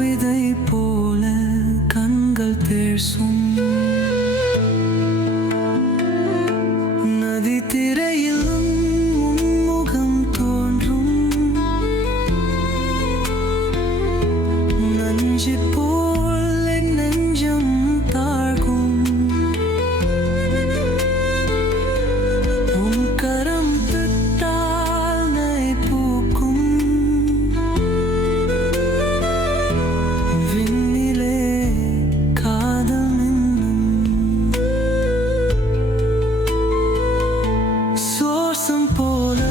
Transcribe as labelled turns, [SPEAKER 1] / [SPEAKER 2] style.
[SPEAKER 1] கவிதை போல கண்கள் பேசும் Solo.